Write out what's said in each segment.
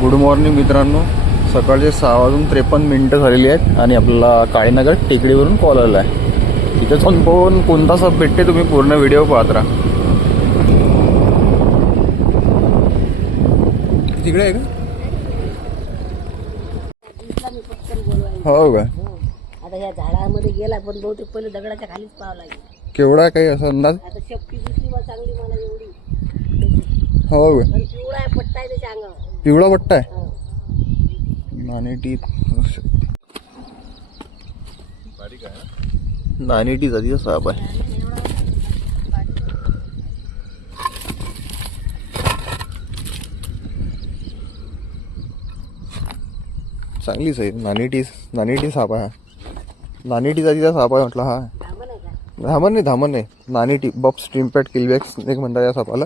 Good morning मित्रांनो. सकाळचे सहा वाजून त्रेपन्न मिनटं झालेली आहेत आणि आपल्याला काळीनगर टेकडीवरून कॉल आला आहे. तिथे जाऊन पाहून कोणता सब भेटते तुम्ही पूर्ण व्हिडिओ पाहत राहा. तिकडे आहे का? हो का? आता या झाडामध्ये गेला पण बहुतेक पहिले दगडाच्या खालीच पाहावं लागेल. केवढा काही असा अंदाज? आता शक्ती दिसली बा चांगली मला एवढी. हो का? पण पिवळा आहे पट्टा आहे त्याच्या अंगावर. पिवळा पट्टा आहे. हो. नाणेटी नाणेटी जातीचा साप आहे चांगलीच आहे. नाणेटी नाणेटी साप आहे नाणेटी जातीचा साप आहे म्हटलं हा. धामण नाही धामण नाही. नाणेटी बप स्ट्रीमपॅट किलबॅक स्नेक म्हणतात या सापाला.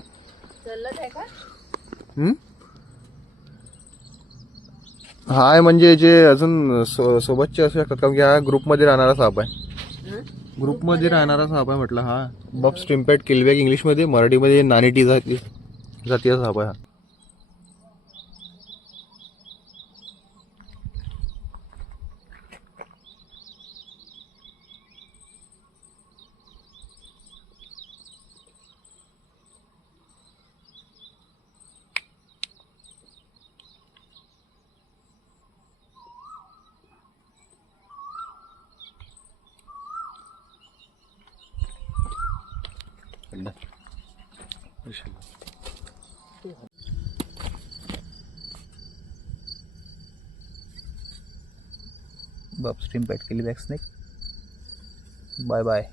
हा आहे म्हणजे जे अजून सो- सोबतचे असू शकतात कारण की हा ग्रुपमध्ये राहणारा साप आहे? ग्रुपमध्ये राहणारा साप आहे म्हटलं हा. बब स्ट्रिम्पॅट किलबॅक इंग्लिशमध्ये मराठीमध्ये नानेटी जाती जातीचा साप आहे हा. बाप स्ट्रीम पैट के लिए बैक स्नेक बाय बाय